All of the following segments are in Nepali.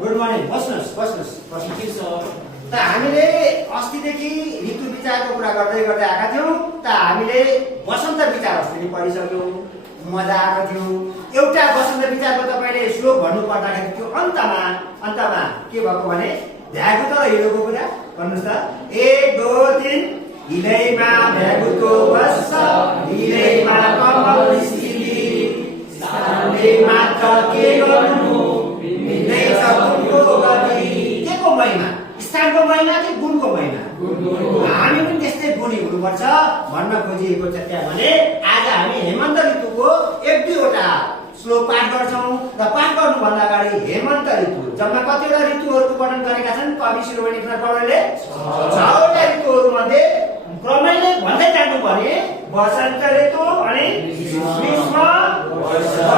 Good morning. बस्नुहोस् बस्नुहोस् बस्नुहोस्। त हामीले अस्तिदेखि ऋतु विचारको कुरा गर्दै गर्दै आएका थियौँ। त हामीले वसन्त विचार अस्ति नै पढिसक्यौँ, मजा आएको थियो। एउटा वसन्त विचारको तपाईँले श्लोक भन्नु पर्दाखेरि त्यो अन्तमा के भएको भने भ्यागुतो र हिलोको कुरा भन्नुहोस् त। 1 2 3 हिलैमा भ्यागुतो बस्छ, हिलैमा कमल निस्किने, स्थानले मात्र के गर्नु भिन्नै छ गुणको गति। के को महिमा? स्थानको महिमा कि गुणको महिमा? हामी पनि त्यस्तै गुणी हुनुपर्छ भन्न खोजिएको छ। त्यहाँ भने आज हामी हेमन्त ऋतुको 1-2वटा श्लोक पाठ गर्छौँ र पाठ गर्नुभन्दा अगाडि हेमन्त ऋतु जम्मा कतिवटा ऋतुहरूको वर्णन गरेका छन् कवि शिरोमणि कविले? 6वटा ऋतुहरू मध्ये क्रमैले भन्दै जानु भने वसन्त ऋतु अनि ग्रीष्म, वर्षा,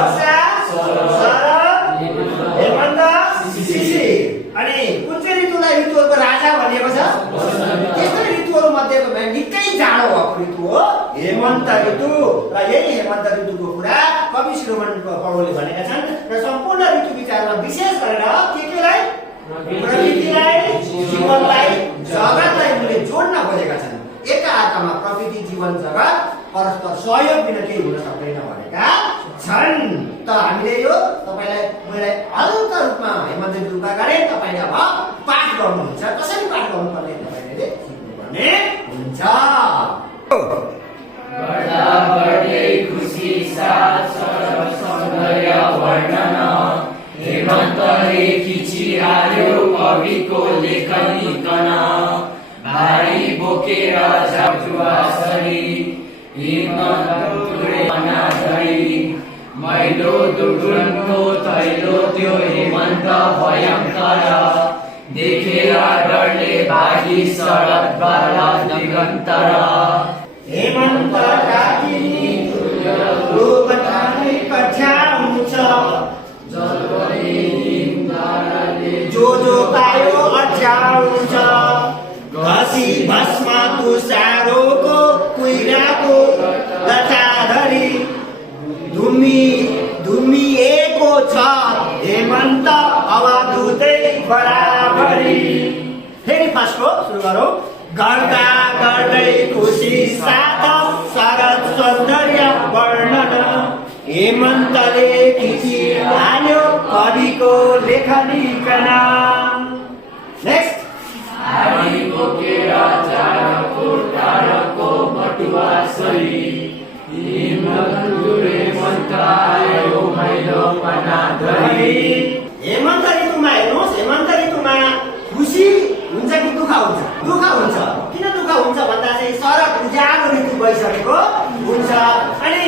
शरद, हेमन्त, शिशिर। अनि कुन चाहिँ ऋतुलाई ऋतुहरूको राजा भनिएको छ? त्यस्तै ऋतुहरू मध्येको निकै जाडो भएको ऋतु हो हेमन्त ऋतु। र यही हेमन्त ऋतुको कुरा कवि शिरोमणि कविले भनेका छन्। र सम्पूर्ण ऋतु विचारमा विशेष गरेर केलाई? प्रकृतिलाई, जीवनलाई, जगतलाई उनले जोड्न खोजेका छन्। एकाअर्कामा प्रकृति, जीवन, जगत परस्पर सहयोग बिना केही हुन सक्दैन भनेका छन्। त हामीले यो तपाईलाई मैले हल्का रूपमा हेमन्त ऋतुका गरे। तपाईले अब पाठ गर्नुहुन्छ। कसरी पाठ गर्नुपर्ने तपाईले सिक्नुपर्ने हुन्छ। गर्दा बढ्दै खुसी साथ सरस सौन्दर्य वर्णन, हेमन्तले खिचिहाल्यो कविको लेखनीकन। भारी बोकेर जाजुवासरी हिमन्तले अनादरी, मैलो दुर्गन्धो थैलो त्यो हेमन्त भयङ्कर। देखेर डरले भागी सडकबाट दिगन्तर। हेमन्त काटिनी रूपताले कठ्याउँछ, जो पायो अठ्याउँछ। घसी भस्म तुषारोको कुइराको लटाधरी, धुमिएको छ हेमन्त अवधुतै बराबरी। फेरि फर्स्टको सुरु गरौँ। गर्दा गर्दै खुसी साथ शरद सौन्दर्य वर्णन, हेमन्तले खिचिहाल्यो कविको लेखनीकन। नेक्स्ट। भारी बोकेर जाडको टाढको बटुवा सरी, हेमन्त आयो मैलो अनादरी। हेमन्त ऋतुमा हेर्नुहोस्, हेमन्त ऋतुमा खुसी हुन्छ कि दुःख हुन्छ? दुःख हुन्छ। किन दुःख हुन्छ भन्दा चाहिँ शरद उज्यालो ऋतु गइसकेको हुन्छ। अनि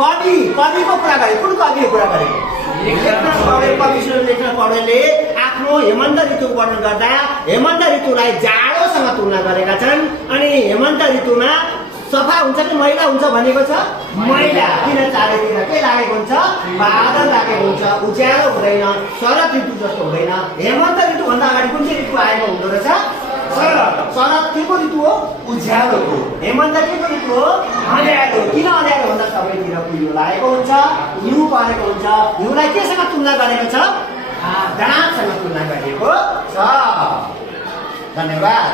कविको कुरा गरे। कुन कविको कुरा गरे? कवि लेखनाथ पौडेलले आफ्नो हेमन्त ऋतुको वर्णन गर्दा हेमन्त ऋतुलाई जाडोसँग तुलना गरेका छन्। अनि हेमन्त ऋतुमा सफा हुन्छ कि मैला हुन्छ भनेको छ? मैला। किन? चारैतिर के लागेको हुन्छ? बादल लागेको हुन्छ, उज्यालो हुँदैन, शरद ऋतु जस्तो हुँदैन। हेमन्त ऋतु भन्दा अगाडि कुन चाहिँ ऋतु आएको हुँदो रहेछ? शरद। शरद के को ऋतु हो? उज्यालोको। हेमन्त के को ऋतु हो? अँध्यारो। किन अँध्यारो भन्दा सबैतिर कुहिरो लागेको हुन्छ, हिउँ परेको हुन्छ। हिउँलाई केसँग तुलना गरेको छ? डाँटसँग तुलना गरिएको छ। धन्यवाद।